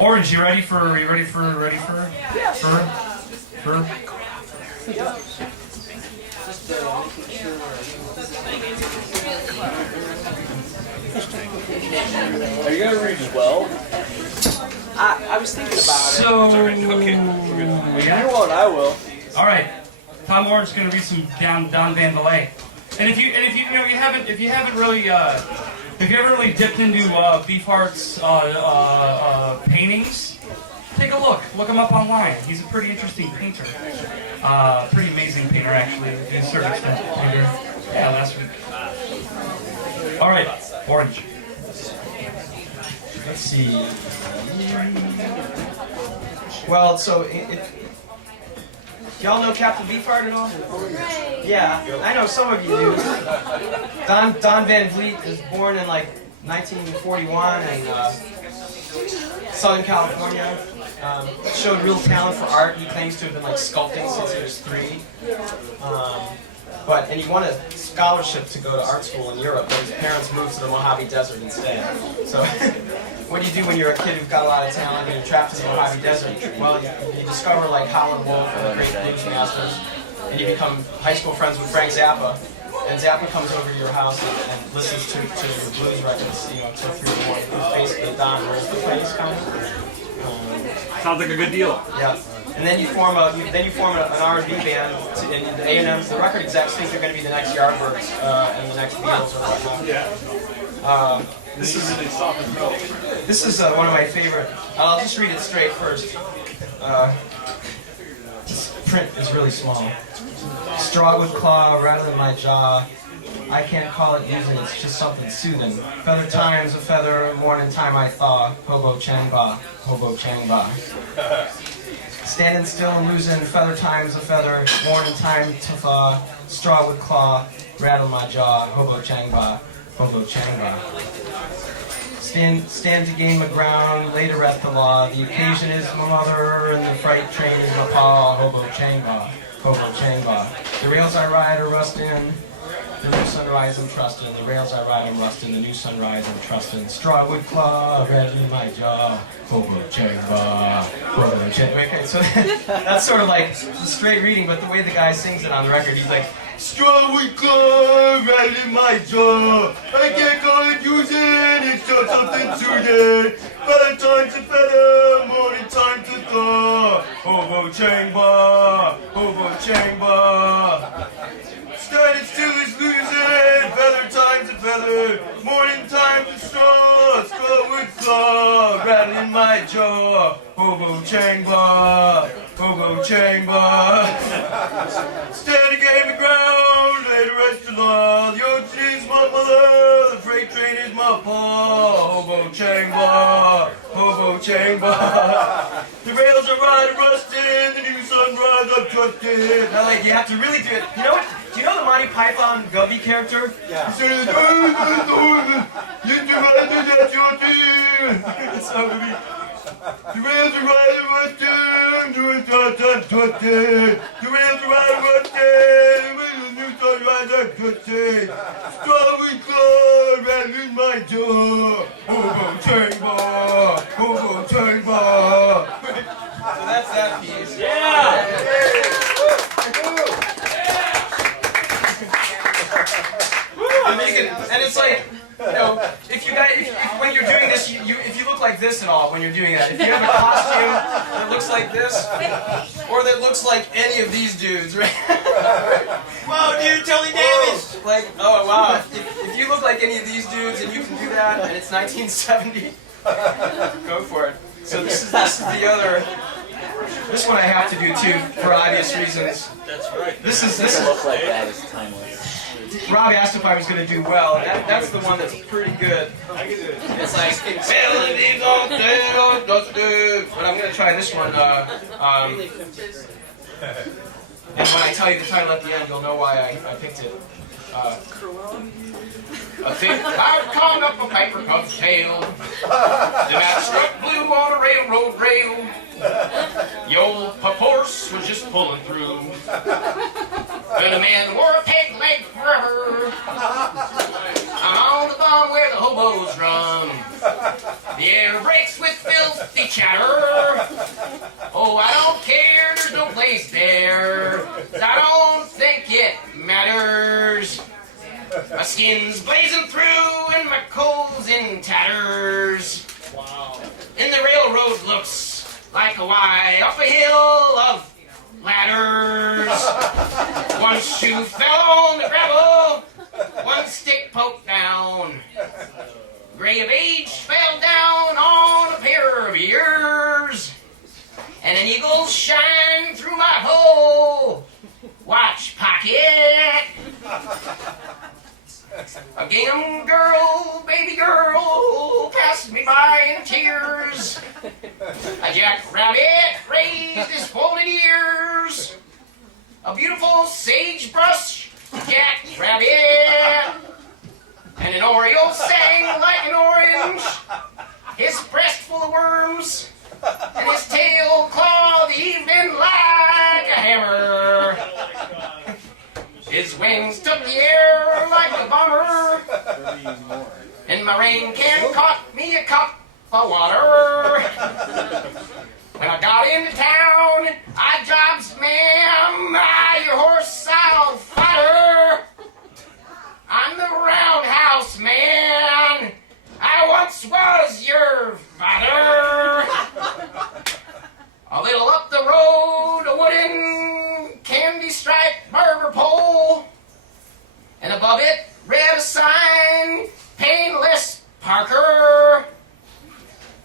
Orange, you ready for? Yeah. For? Are you gonna read 12? I was thinking about So, it. You won't, I will. all right. Tom Orange's gonna read some Don Van Valet. And if you haven't really dipped into Beefheart's paintings, take a look. Look him up online. He's a pretty interesting painter. Pretty amazing painter, actually, to a certain extent. Painter. Yeah, last week. All right, Orange. Let's see. Well, so y'all know Captain Beefheart at all? Right. Yeah, I know some of you do. Don Van Vliet was born in like 1941 in Southern California. Showed real talent for art. He claims to have been like sculpting since he was 3. And he won a scholarship to go to art school in Europe, but his parents moved to the Mojave Desert instead. So what do you do when you're a kid who's got a lot of talent and you're trapped in the Mojave Desert? Well, you discover like Howlin' Wolf and the great blues masters, and you become high school friends with Frank Zappa. And Zappa comes over to your house and listens to your blues records, till 3 in the morning. It's basically Don rules the place, kind of. Sounds like a good deal. Yeah. And then you form an R&B band, and the A&M, the record execs think they're going to be the next Yardbirds and the next Beatles or whatnot. Yeah. This is one of my favorite. I'll just read it straight first. This print is really small. Strawwood claw rattling my jaw. I can't call it music, it's just something soothing. Feather time's a feather, morning time I thaw. Hobo chang ba, hobo chang ba. Standing still and losing, feather time's a feather, morning time to thaw. Strawwood claw, rattle my jaw. Hobo chang ba, hobo chang ba. Stand to gain my ground, lay to rest the law. The occasion is my mother, and the freight train is my paw. Hobo chang ba, hobo chang ba. The rails I ride are rusting. The new sunrise I'm trusting, the rails I ride I'm rusting, the new sunrise I'm trusting. Strawwood claw, red in my jaw, hobo chamba, hobo chamba. Okay, so that's sort of like the straight reading, but the way the guy sings it on the record, he's like, Strawwood claw, red in my jaw, I can't call it using, it's just something soothing. Better time to better, morning time to thaw, hobo chamba, hobo chamba. Standing still is losing, feather time to feather, morning time to straw, strawwood claw, rattling my jaw, hobo changba, hobo changba. Standing game the ground, lay to rest the law, the ocean is my mother, the freight train is my paw, hobo changba, hobo changba. The rails are riding rusted, the new sunrise I'm trusted. Now like you have to really do it, you know what? Do you know the Monty Python Gubby character? Yeah. He says, it's so good. The rails are riding rusted, doing I'm trusted. The rails are riding rusted, the new sunrise I'm trusted. Strawberry claw, rattling my jaw. Hobo changba, hobo changba. So that's that piece. Yeah! And it's like, if you guys, when you're doing this, if you look like this and all, when you're doing that, if you have a costume that looks like this, or that looks like any of these dudes, right? Whoa, dude, totally damaged! Like, oh wow, if you look like any of these dudes and you can do that, and it's 1970, go for it. So this is the other. This one I have to do too, for obvious reasons. That's right. This is. Look like that is timeless. Rob asked if I was going to do well. That's the one that's pretty good. It's like, melodies on tail, but I'm going to try this one. And when I tell you the title at the end, you'll know why I picked it. A thick cloud caught up a piper cub's tail. The map struck blue on a railroad rail. The old pup horse was just pulling through. And a man wore a peg leg forever. I'm on the farm where the hobos run. The air breaks with filth they chatter. Oh, I don't care, there's no place there. I don't think it matters. My skin's blazing through and my coal's in tatters. Wow. And the railroad looks like a Y up a hill of ladders. One shoe fell on the gravel, one stick poked down. Gray of age fell down on a pair of ears, and an eagle shine through my whole watch pocket. A gingham girl, baby girl, passed me by in tears. A jackrabbit raised his folded ears. A beautiful sagebrush jackrabbit. And an oriole sang like an orange. His breast full of worms. And his tail clawed the evening like a hammer. His wings took the air like a bomber. And my rain can caught me a cup of water. When I got into town, I jobs, ma'am, your horse I'll fire. I'm the roundhouse man. I once was your father. A little up the road, a wooden candy-striped barber pole, and above it read a sign, Painless Parker.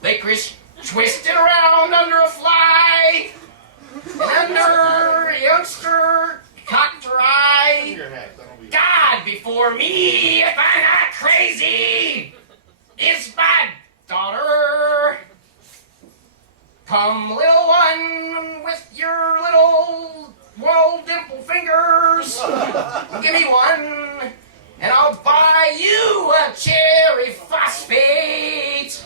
Licorice twisted around under a fly, and under a youngster cocked her eye. God before me, if I'm not crazy, is my daughter. Come, little one, with your little dimple fingers. Give me one, and I'll buy you a cherry phosphate.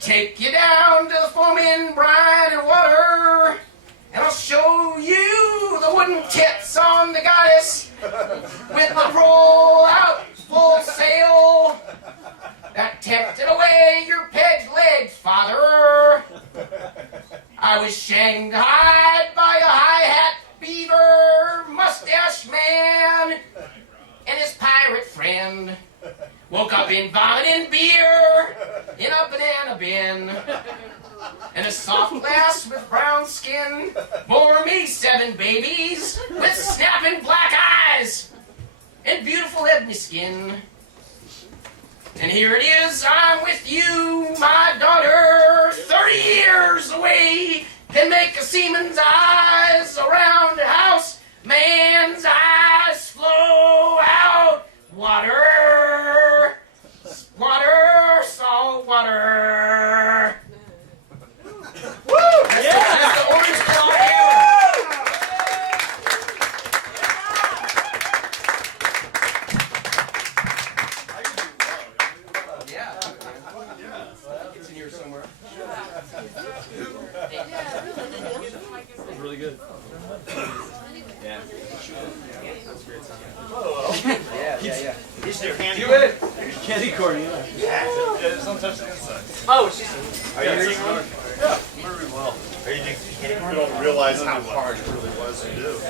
Take you down to the foaming brine and water, and I'll show you the wooden tits on the goddess with the roll out full sail that tempted away your peg-legged father. I was shanghaied by a high-hat beaver mustache man and his pirate friend. Woke up in vomiting beer in a banana bin. And a soft lass with brown skin bore me 7 babies with snapping black eyes and beautiful ebony skin. And here it is, I'm with you, my daughter, 30 years away, can make a seaman's eyes, a roundhouse man's eyes flow out. Water, water, salt water. Woo! Yeah! That's the orange claw Yeah. It's in here somewhere. That was really good. Yeah. Yeah. Here's their candy You corn. it? Candy corn, yeah. Yeah, just don't touch the inside. Oh, she's. Are you eating one? Yeah, very well. Are you eating candy corn? You don't realize how hard it really was to do.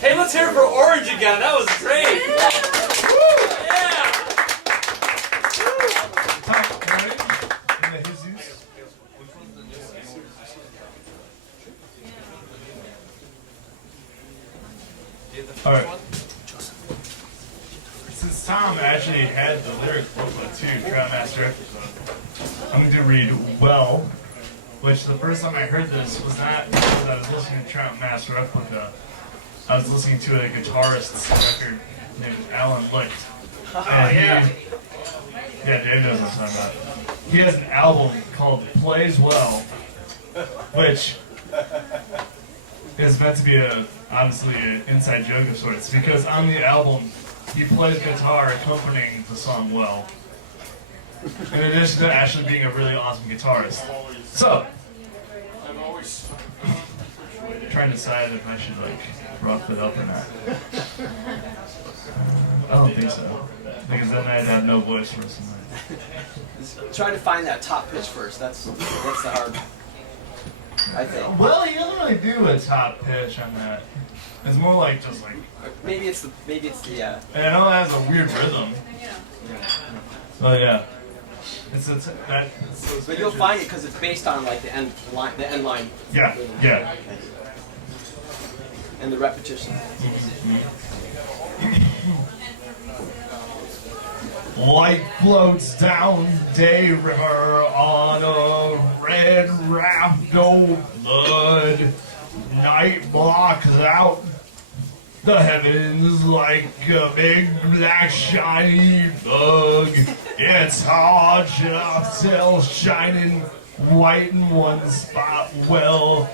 Hey, let's hear it for Orange again. That was great. Woo! Yeah. Alright. Since Tom actually had the lyric booklet too, Trout Master, I'm going to read Well, which the first time I heard this was not because I was listening to Trout Master Replica. I was listening to a guitarist's record named Alan Licht. And yeah, Dave knows what I'm talking about. He has an album called Plays Well, which is meant to be obviously an inside joke of sorts, because on the album he plays guitar accompanying the song well. In addition to actually being a really awesome guitarist. So, trying to decide if I should like rough it up or not. I don't think so. Because then I'd have no voice for something. Try to find that top pitch first. That's the hard. I think. Well, he doesn't really do a top pitch on that. It's more like just like. Maybe it's the And I know it has a weird rhythm. So yeah, But you'll find it because it's based on like the end line. Yeah, yeah. And the repetition. Light floats down Day River on a red raft of blood. Night blocks out the heavens like a big black shiny bug. It's hard enough till shining white in one spot. Well,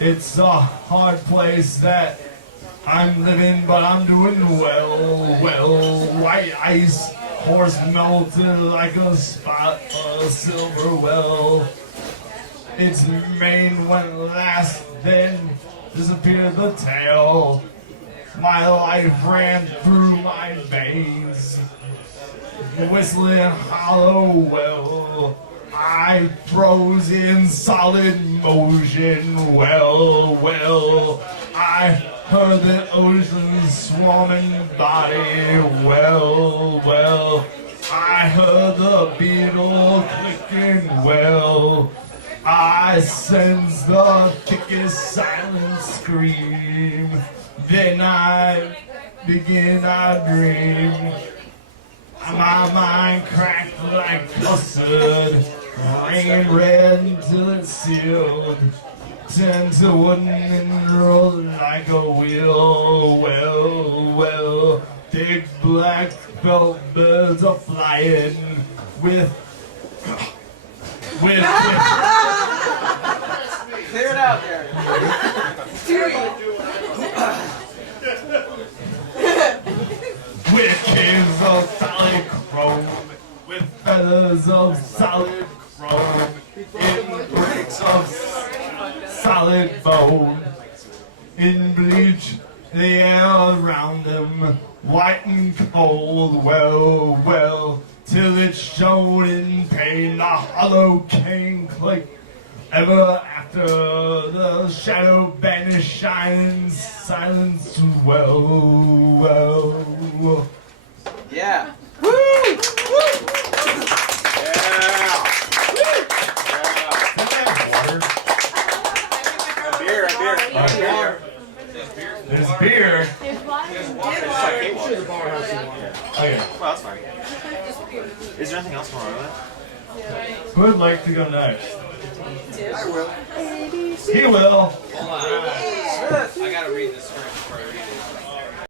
it's a hard place that I'm living, but I'm doing well. Well, white ice, horse melted like a spot of silver well. Its mane went last, then disappeared the tail. My life ran through my veins, whistling hollow well. I froze in solid motion, well, I heard the ocean swarming body, well, I heard the beetle clicking, well, I sensed the thickest silent scream, then I dream. My mind cracked like custard, rain red until it's sealed, turned to wooden and rolled like a wheel. Well, big black felt birds are flying with Clear it out there. with kids of solid chrome, with feathers of solid chrome, in bricks of solid bone, in bleach the air around them, white and cold, well, till it showed in pain, the hollow cane click. Ever after the shadow banished, shining silence, well. Yeah. Yeah. Beer. There's beer. Okay. Well, that's fine. Is there anything else going on with it? Who would like to go next? I will. He will. Hold on. I gotta read this first.